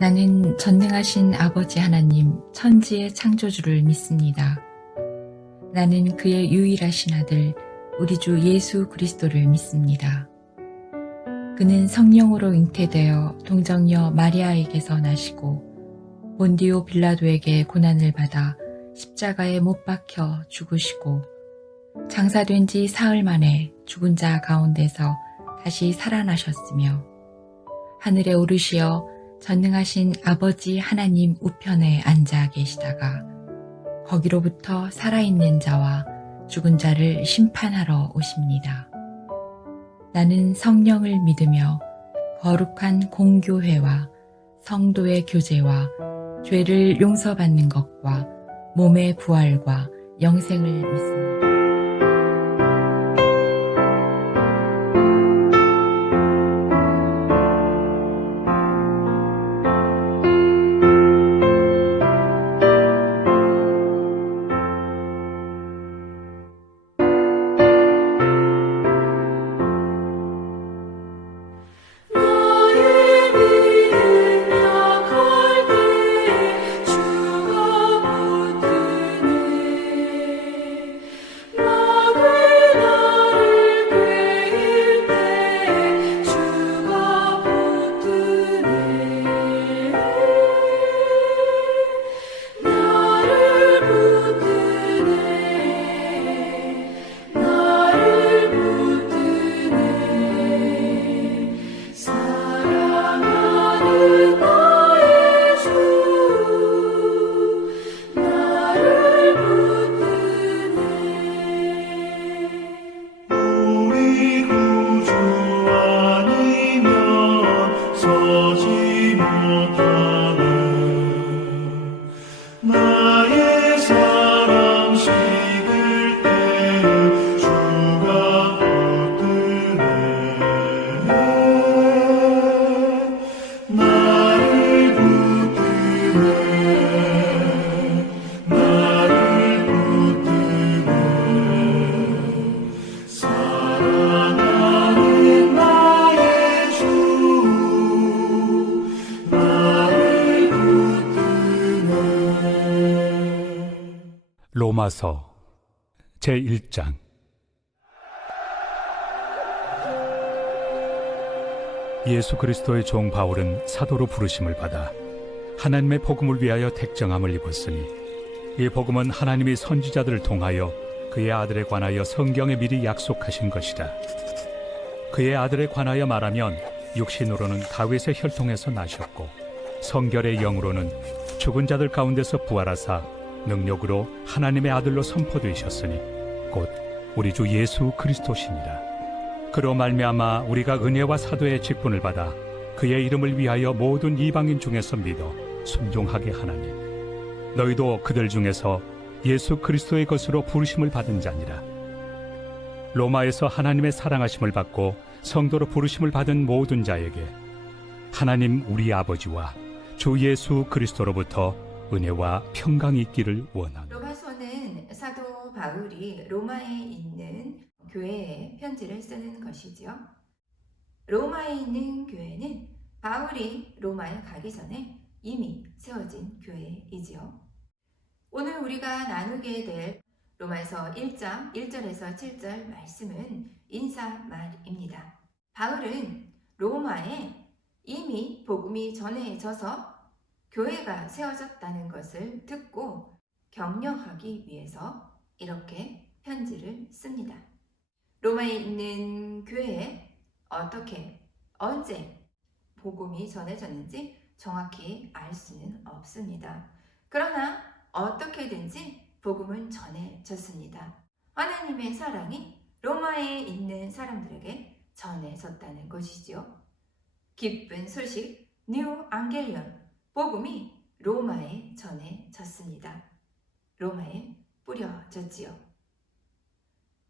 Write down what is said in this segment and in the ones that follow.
나는 전능하신 아버지 하나님 천지의 창조주를 믿습니다. 나는 그의 유일하신 아들 우리 주 예수 그리스도를 믿습니다. 그는 성령으로 잉태되어 동정녀 마리아에게서 나시고 본디오 빌라도에게 고난을 받아 십자가에 못 박혀 죽으시고 장사된 지 사흘 만에 죽은 자 가운데서 다시 살아나셨으며 하늘에 오르시어 전능하신 아버지 하나님 우편에 앉아 계시다가 거기로부터 살아있는 자와 죽은 자를 심판하러 오십니다. 나는 성령을 믿으며 거룩한 공교회와 성도의 교제와 죄를 용서받는 것과 몸의 부활과 영생을 믿습니다. 로마서 제1장. 예수 그리스도의 종 바울은 사도로 부르심을 받아 하나님의 복음을 위하여 택정함을 입었으니 이 복음은 하나님이 선지자들을 통하여 그의 아들에 관하여 성경에 미리 약속하신 것이라. 그의 아들에 관하여 말하면 육신으로는 다윗의 혈통에서 나셨고 성결의 영으로는 죽은 자들 가운데서 부활하사 능력으로 하나님의 아들로 선포되셨으니 곧 우리 주 예수 그리스도시니라. 그로 말미암아 우리가 은혜와 사도의 직분을 받아 그의 이름을 위하여 모든 이방인 중에서 믿어 순종하게 하나니 너희도 그들 중에서 예수 그리스도의 것으로 부르심을 받은 자니라. 로마에서 하나님의 사랑하심을 받고 성도로 부르심을 받은 모든 자에게 하나님 우리 아버지와 주 예수 그리스도로부터 은혜와 평강이 있기를 원합니다. 로마서는 사도 바울이 로마에 있는 교회에 편지를 쓰는 것이지요. 로마에 있는 교회는 바울이 로마에 가기 전에 이미 세워진 교회이지요. 오늘 우리가 나누게 될 로마서 1장 1절에서 7절 말씀은 인사말입니다. 바울은 로마에 이미 복음이 전해져서 교회가 세워졌다는 것을 듣고 격려하기 위해서 이렇게 편지를 씁니다. 로마에 있는 교회에 어떻게, 언제 복음이 전해졌는지 정확히 알 수는 없습니다. 그러나 어떻게든지 복음은 전해졌습니다. 하나님의 사랑이 로마에 있는 사람들에게 전해졌다는 것이지요. 기쁜 소식, 뉴 앙겔리온, 복음이 로마에 전해졌습니다. 로마에 뿌려졌지요.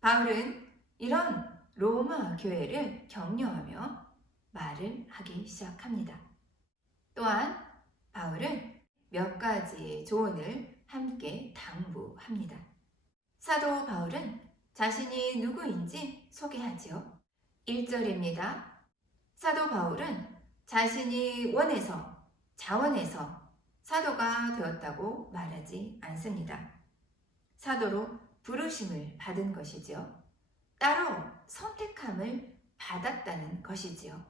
바울은 이런 로마 교회를 격려하며 말을 하기 시작합니다. 또한 바울은 몇 가지의 조언을 함께 당부합니다. 사도 바울은 자신이 누구인지 소개하지요. 1절입니다. 사도 바울은 자신이 원해서 자원에서 사도가 되었다고 말하지 않습니다. 사도로 부르심을 받은 것이지요. 따로 선택함을 받았다는 것이지요.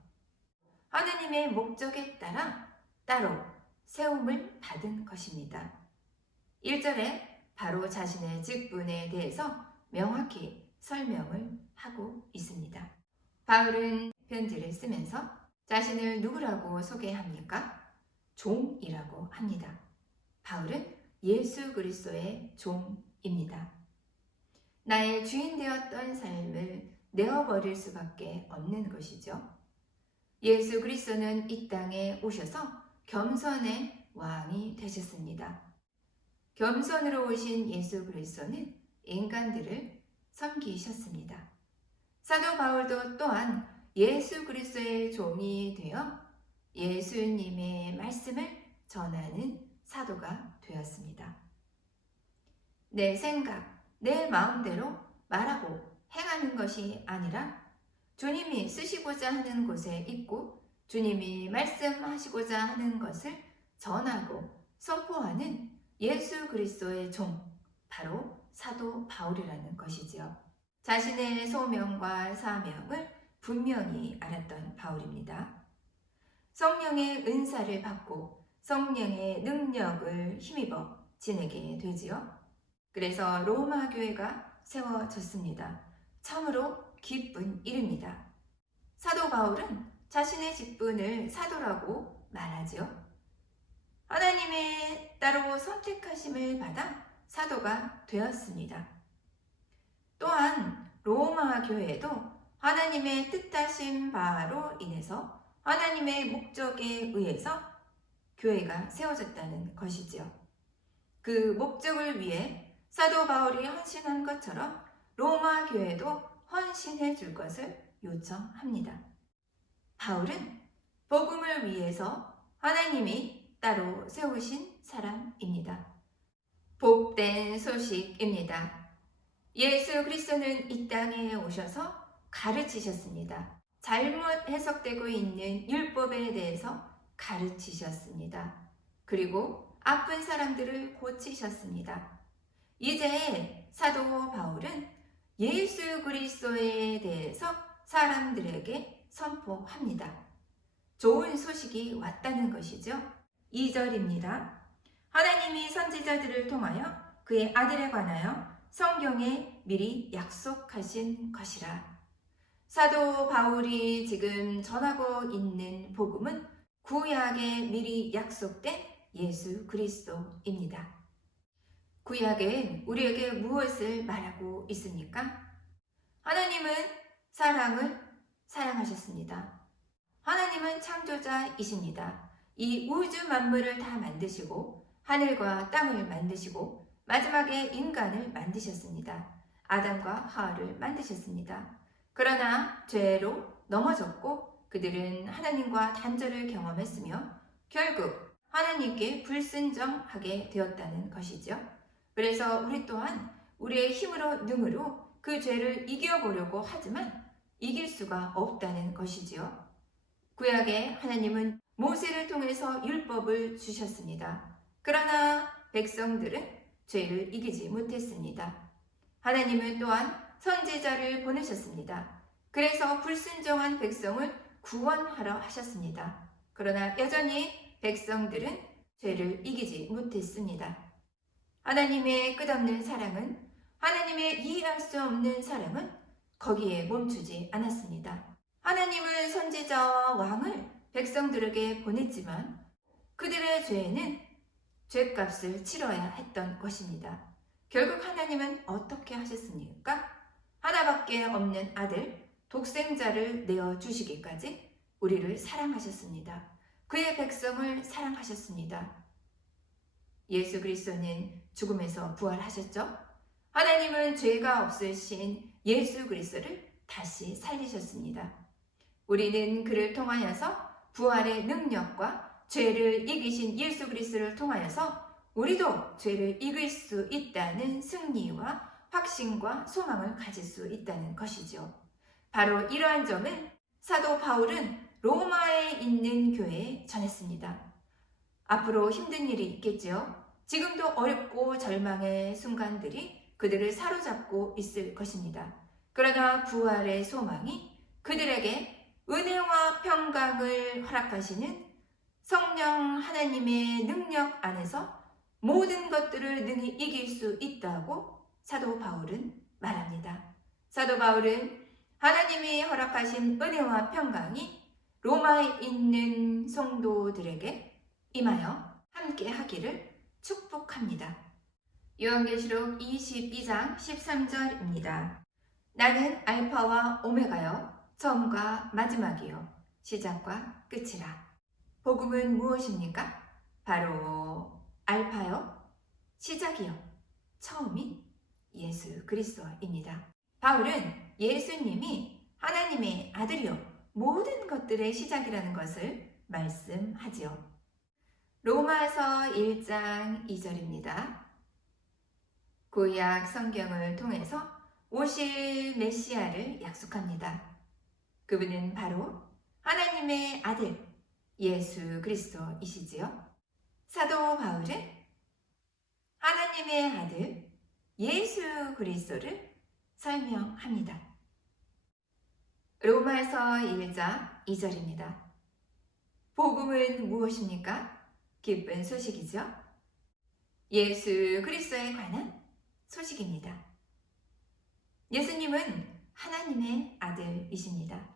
하나님의 목적에 따라 따로 세움을 받은 것입니다. 1절에 바로 자신의 직분에 대해서 명확히 설명을 하고 있습니다. 바울은 편지를 쓰면서 자신을 누구라고 소개합니까? 종이라고 합니다. 바울은 예수 그리스도의 종입니다. 나의 주인 되었던 삶을 내어버릴 수밖에 없는 것이죠. 예수 그리스도는 이 땅에 오셔서 겸손의 왕이 되셨습니다. 겸손으로 오신 예수 그리스도는 인간들을 섬기셨습니다. 사도 바울도 또한 예수 그리스도의 종이 되어 예수님의 말씀을 전하는 사도가 되었습니다. 내 생각, 내 마음대로 말하고 행하는 것이 아니라 주님이 쓰시고자 하는 곳에 있고 주님이 말씀하시고자 하는 것을 전하고 선포하는 예수 그리스도의 종, 바로 사도 바울이라는 것이지요. 자신의 소명과 사명을 분명히 알았던 바울입니다. 성령의 은사를 받고 성령의 능력을 힘입어 지내게 되지요. 그래서 로마 교회가 세워졌습니다. 참으로 기쁜 일입니다. 사도 바울은 자신의 직분을 사도라고 말하지요. 하나님의 따로 선택하심을 받아 사도가 되었습니다. 또한 로마 교회도 하나님의 뜻하신 바로 인해서 하나님의 목적에 의해서 교회가 세워졌다는 것이지요. 그 목적을 위해 사도 바울이 헌신한 것처럼 로마 교회도 헌신해 줄 것을 요청합니다. 바울은 복음을 위해서 하나님이 따로 세우신 사람입니다. 복된 소식입니다. 예수 그리스도는 이 땅에 오셔서 가르치셨습니다. 잘못 해석되고 있는 율법에 대해서 가르치셨습니다. 그리고 아픈 사람들을 고치셨습니다. 이제 사도 바울은 예수 그리스도에 대해서 사람들에게 선포합니다. 좋은 소식이 왔다는 것이죠. 2절입니다. 하나님이 선지자들을 통하여 그의 아들에 관하여 성경에 미리 약속하신 것이라. 사도 바울이 지금 전하고 있는 복음은 구약에 미리 약속된 예수 그리스도입니다. 구약은 우리에게 무엇을 말하고 있습니까? 하나님은 사랑을 사랑하셨습니다. 하나님은 창조자이십니다. 이 우주 만물을 다 만드시고 하늘과 땅을 만드시고 마지막에 인간을 만드셨습니다. 아담과 하와를 만드셨습니다. 그러나 죄로 넘어졌고 그들은 하나님과 단절을 경험했으며 결국 하나님께 불순종하게 되었다는 것이죠. 그래서 우리 또한 우리의 힘으로 능으로 그 죄를 이겨보려고 하지만 이길 수가 없다는 것이지요. 구약에 하나님은 모세를 통해서 율법을 주셨습니다. 그러나 백성들은 죄를 이기지 못했습니다. 하나님은 또한 선지자를 보내셨습니다. 그래서 불순종한 백성을 구원하러 하셨습니다. 그러나 여전히 백성들은 죄를 이기지 못했습니다. 하나님의 끝없는 사랑은, 하나님의 이해할 수 없는 사랑은 거기에 멈추지 않았습니다. 하나님은 선지자와 왕을 백성들에게 보냈지만 그들의 죄는 죄값을 치러야 했던 것입니다. 결국 하나님은 어떻게 하셨습니까? 하나밖에 없는 아들, 독생자를 내어주시기까지 우리를 사랑하셨습니다. 그의 백성을 사랑하셨습니다. 예수 그리스도는 죽음에서 부활하셨죠? 하나님은 죄가 없으신 예수 그리스도를 다시 살리셨습니다. 우리는 그를 통하여서 부활의 능력과 죄를 이기신 예수 그리스도를 통하여서 우리도 죄를 이길 수 있다는 승리와 확신과 소망을 가질 수 있다는 것이죠. 바로 이러한 점을 사도 바울은 로마에 있는 교회에 전했습니다. 앞으로 힘든 일이 있겠지요. 지금도 어렵고 절망의 순간들이 그들을 사로잡고 있을 것입니다. 그러나 부활의 소망이 그들에게 은혜와 평강을 허락하시는 성령 하나님의 능력 안에서 모든 것들을 능히 이길 수 있다고 사도 바울은 말합니다. 사도 바울은 하나님이 허락하신 은혜와 평강이 로마에 있는 성도들에게 임하여 함께 하기를 축복합니다. 요한계시록 22장 13절입니다. 나는 알파와 오메가요, 처음과 마지막이요, 시작과 끝이라. 복음은 무엇입니까? 바로 알파요, 시작이요, 처음인 예수 그리스도입니다. 바울은 예수님이 하나님의 아들이요, 모든 것들의 시작이라는 것을 말씀하지요. 로마서 1장 2절입니다. 구약 성경을 통해서 오실 메시아를 약속합니다. 그분은 바로 하나님의 아들 예수 그리스도이시지요. 사도 바울은 하나님의 아들 예수 그리스도를 설명합니다. 로마서 1장 2절입니다. 복음은 무엇입니까? 기쁜 소식이죠. 예수 그리스도에 관한 소식입니다. 예수님은 하나님의 아들이십니다.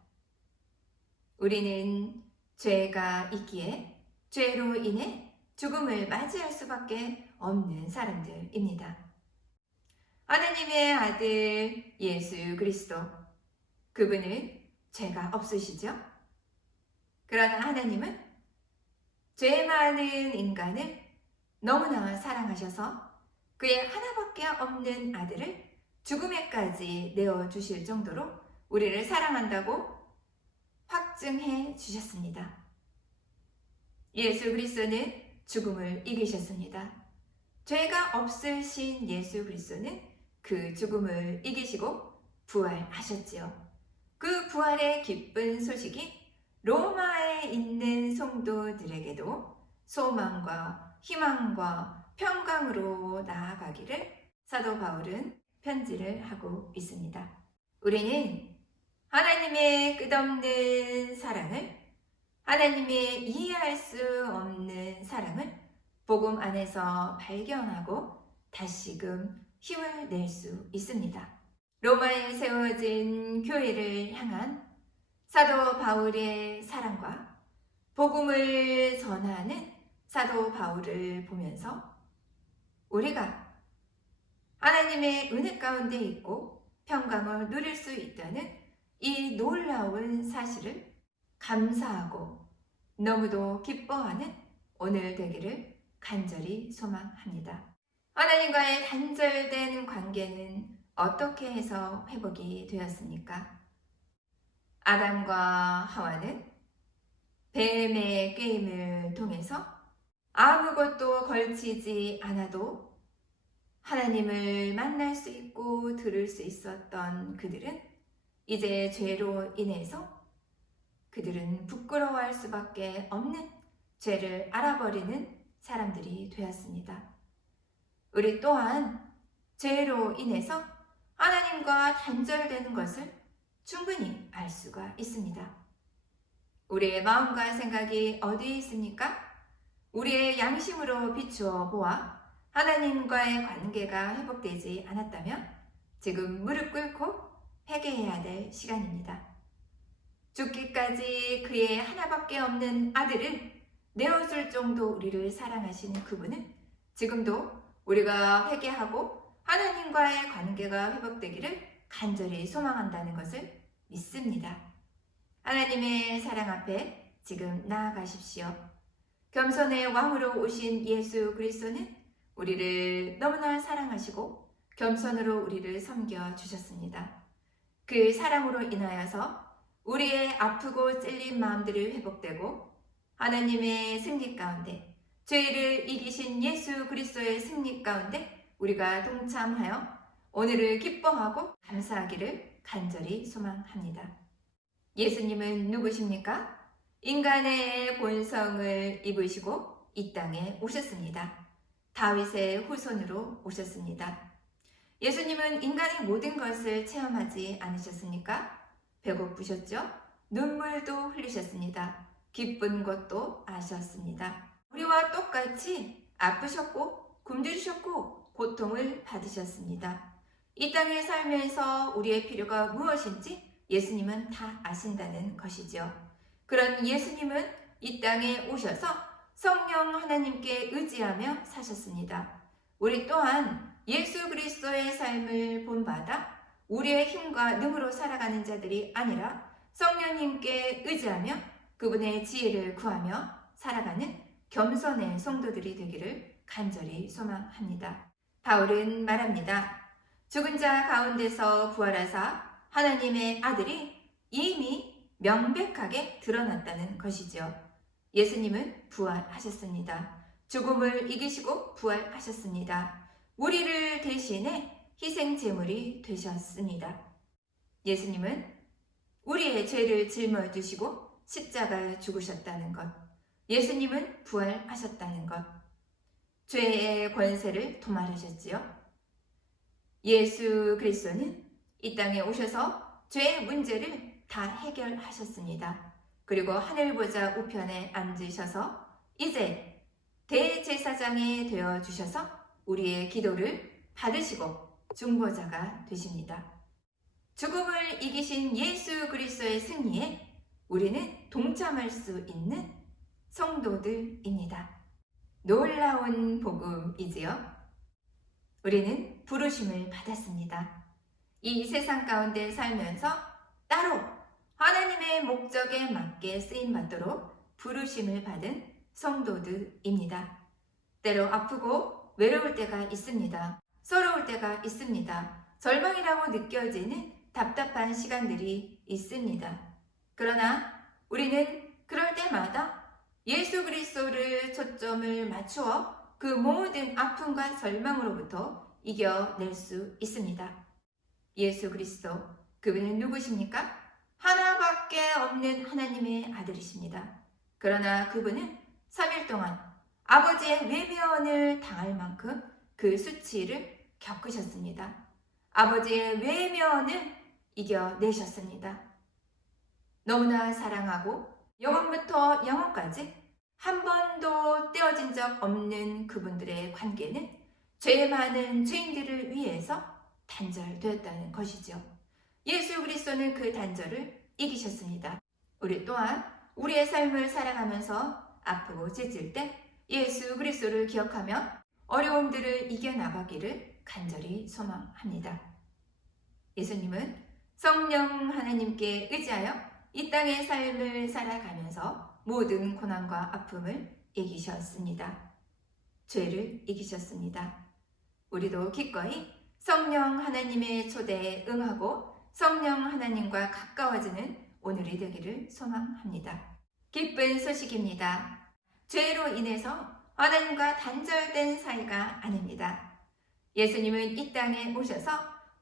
우리는 죄가 있기에 죄로 인해 죽음을 맞이할 수밖에 없는 사람들입니다. 하나님의 아들 예수 그리스도, 그분은 죄가 없으시죠? 그러나 하나님은 죄 많은 인간을 너무나 사랑하셔서 그의 하나밖에 없는 아들을 죽음에까지 내어주실 정도로 우리를 사랑한다고 확증해 주셨습니다. 예수 그리스도는 죽음을 이기셨습니다. 죄가 없으신 예수 그리스도는 그 죽음을 이기시고 부활하셨지요. 그 부활의 기쁜 소식이 로마에 있는 성도들에게도 소망과 희망과 평강으로 나아가기를 사도 바울은 편지를 하고 있습니다. 우리는 하나님의 끝없는 사랑을, 하나님의 이해할 수 없는 사랑을 복음 안에서 발견하고 다시금 힘을 낼 수 있습니다. 로마에 세워진 교회를 향한 사도 바울의 사랑과 복음을 전하는 사도 바울을 보면서 우리가 하나님의 은혜 가운데 있고 평강을 누릴 수 있다는 이 놀라운 사실을 감사하고 너무도 기뻐하는 오늘 되기를 간절히 소망합니다. 하나님과의 단절된 관계는 어떻게 해서 회복이 되었습니까? 아담과 하와는 뱀의 게임을 통해서 아무것도 걸치지 않아도 하나님을 만날 수 있고 들을 수 있었던 그들은 이제 죄로 인해서 그들은 부끄러워할 수밖에 없는 죄를 알아버리는 사람들이 되었습니다. 우리 또한 죄로 인해서 하나님과 단절되는 것을 충분히 알 수가 있습니다. 우리의 마음과 생각이 어디에 있습니까? 우리의 양심으로 비추어 보아 하나님과의 관계가 회복되지 않았다면 지금 무릎 꿇고 회개해야 될 시간입니다. 죽기까지 그의 하나밖에 없는 아들을 내어줄 정도 우리를 사랑하신 그분은 지금도 우리가 회개하고 하나님과의 관계가 회복되기를 간절히 소망한다는 것을 믿습니다. 하나님의 사랑 앞에 지금 나아가십시오. 겸손의 왕으로 오신 예수 그리스도는 우리를 너무나 사랑하시고 겸손으로 우리를 섬겨주셨습니다. 그 사랑으로 인하여서 우리의 아프고 찔린 마음들이 회복되고 하나님의 승리 가운데 죄를 이기신 예수 그리스도의 승리 가운데 우리가 동참하여 오늘을 기뻐하고 감사하기를 간절히 소망합니다. 예수님은 누구십니까? 인간의 본성을 입으시고 이 땅에 오셨습니다. 다윗의 후손으로 오셨습니다. 예수님은 인간의 모든 것을 체험하지 않으셨습니까? 배고프셨죠? 눈물도 흘리셨습니다. 기쁜 것도 아셨습니다. 우리와 똑같이 아프셨고 굶주리셨고 고통을 받으셨습니다. 이 땅에 살면서 우리의 필요가 무엇인지 예수님은 다 아신다는 것이죠. 그런 예수님은 이 땅에 오셔서 성령 하나님께 의지하며 사셨습니다. 우리 또한 예수 그리스도의 삶을 본받아 우리의 힘과 능으로 살아가는 자들이 아니라 성령님께 의지하며 그분의 지혜를 구하며 살아가는 겸손의 성도들이 되기를 간절히 소망합니다. 바울은 말합니다. 죽은 자 가운데서 부활하사 하나님의 아들이 이미 명백하게 드러났다는 것이죠. 예수님은 부활하셨습니다. 죽음을 이기시고 부활하셨습니다. 우리를 대신해 희생 제물이 되셨습니다. 예수님은 우리의 죄를 짊어지시고 십자가에 죽으셨다는 것, 예수님은 부활하셨다는 것, 죄의 권세를 도말하셨지요. 예수 그리스도는 이 땅에 오셔서 죄의 문제를 다 해결하셨습니다. 그리고 하늘보좌 우편에 앉으셔서 이제 대제사장이 되어주셔서 우리의 기도를 받으시고 중보자가 되십니다. 죽음을 이기신 예수 그리스도의 승리에 우리는 동참할 수 있는 성도들입니다. 놀라운 복음이지요. 우리는 부르심을 받았습니다. 이 세상 가운데 살면서 따로 하나님의 목적에 맞게 쓰임받도록 부르심을 받은 성도들입니다. 때로 아프고 외로울 때가 있습니다. 서러울 때가 있습니다. 절망이라고 느껴지는 답답한 시간들이 있습니다. 그러나 우리는 그럴 때마다 예수 그리스도를 초점을 맞추어 그 모든 아픔과 절망으로부터 이겨낼 수 있습니다. 예수 그리스도, 그분은 누구십니까? 하나밖에 없는 하나님의 아들이십니다. 그러나 그분은 3일 동안 아버지의 외면을 당할 만큼 그 수치를 겪으셨습니다. 아버지의 외면을 이겨내셨습니다. 너무나 사랑하고 영원부터 영원까지 한 번도 떼어진 적 없는 그분들의 관계는 죄 많은 죄인들을 위해서 단절되었다는 것이죠. 예수 그리스도는 그 단절을 이기셨습니다. 우리 또한 우리의 삶을 살아가면서 아프고 찢을 때 예수 그리스도를 기억하며 어려움들을 이겨나가기를 간절히 소망합니다. 예수님은 성령 하나님께 의지하여 이 땅의 삶을 살아가면서 모든 고난과 아픔을 이기셨습니다. 죄를 이기셨습니다. 우리도 기꺼이 성령 하나님의 초대에 응하고 성령 하나님과 가까워지는 오늘이 되기를 소망합니다. 기쁜 소식입니다. 죄로 인해서 하나님과 단절된 사이가 아닙니다. 예수님은 이 땅에 오셔서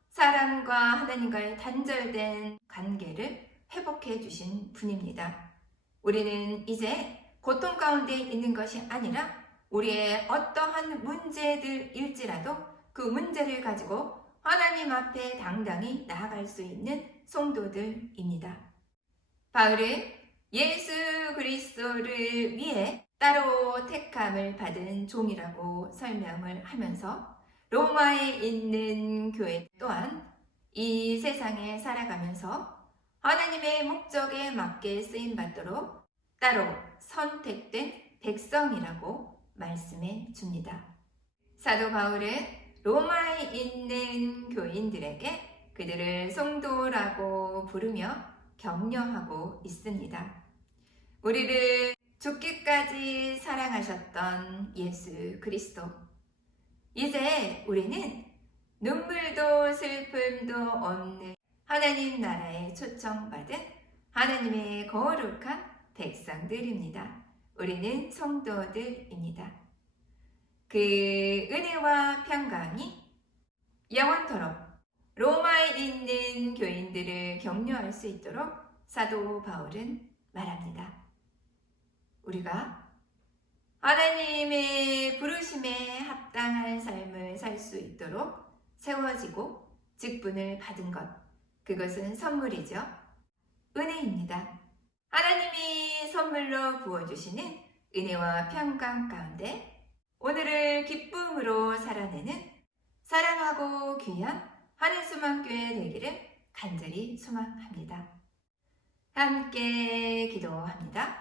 사람과 하나님과의 단절된 관계를 회복해 주신 분입니다. 우리는 이제 고통 가운데 있는 것이 아니라 우리의 어떠한 문제들일지라도 그 문제를 가지고 하나님 앞에 당당히 나아갈 수 있는 성도들입니다. 바울은 예수 그리스도를 위해 따로 택함을 받은 종이라고 설명을 하면서 로마에 있는 교회 또한 이 세상에 살아가면서 하나님의 목적에 맞게 쓰임받도록 따로 선택된 백성이라고 말씀해 줍니다. 사도 바울은 로마에 있는 교인들에게 그들을 성도라고 부르며 격려하고 있습니다. 우리를 죽기까지 사랑하셨던 예수 그리스도. 이제 우리는 눈물도 슬픔도 없는 하나님 나라에 초청받은 하나님의 거룩한 백성들입니다. 우리는 성도들입니다. 그 은혜와 평강이 영원토록 로마에 있는 교인들을 격려할 수 있도록 사도 바울은 말합니다. 우리가 하나님의 부르심에 합당한 삶을 살 수 있도록 세워지고 직분을 받은 것, 그것은 선물이죠. 은혜입니다. 하나님이 선물로 부어주시는 은혜와 평강 가운데 오늘을 기쁨으로 살아내는 사랑하고 귀한 하늘소망교회 되기를 간절히 소망합니다. 함께 기도합니다.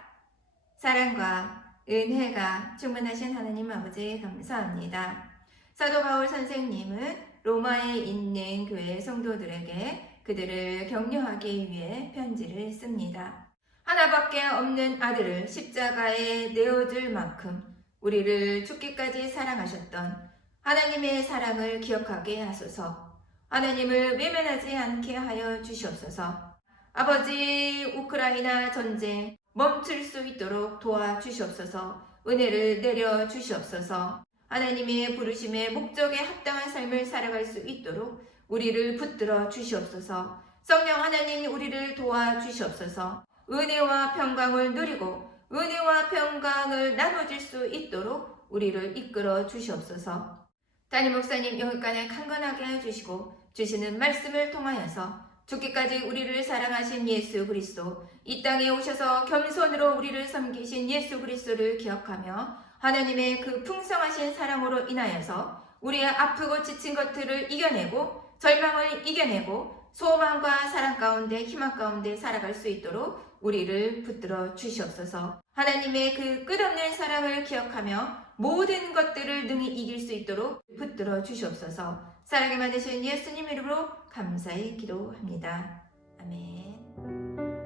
사랑과 은혜가 충만하신 하나님 아버지 감사합니다. 사도 바울 선생님은 로마에 있는 교회 성도들에게 그들을 격려하기 위해 편지를 씁니다. 하나밖에 없는 아들을 십자가에 내어줄 만큼 우리를 죽기까지 사랑하셨던 하나님의 사랑을 기억하게 하소서. 하나님을 외면하지 않게 하여 주시옵소서. 아버지, 우크라이나 전쟁 멈출 수 있도록 도와주시옵소서. 은혜를 내려 주시옵소서. 하나님의 부르심의 목적에 합당한 삶을 살아갈 수 있도록 우리를 붙들어 주시옵소서. 성령 하나님, 우리를 도와주시옵소서. 은혜와 평강을 누리고 은혜와 평강을 나눠줄 수 있도록 우리를 이끌어 주시옵소서. 담임 목사님 여기까지 강건하게 해주시고 주시는 말씀을 통하여서 죽기까지 우리를 사랑하신 예수 그리스도, 이 땅에 오셔서 겸손으로 우리를 섬기신 예수 그리스도를 기억하며 하나님의 그 풍성하신 사랑으로 인하여서 우리의 아프고 지친 것들을 이겨내고 절망을 이겨내고 소망과 사랑 가운데 희망 가운데 살아갈 수 있도록 우리를 붙들어 주시옵소서. 하나님의 그 끝없는 사랑을 기억하며 모든 것들을 능히 이길 수 있도록 붙들어 주시옵소서. 사랑에 많으신 예수님 이름으로 감사히 기도합니다. 아멘.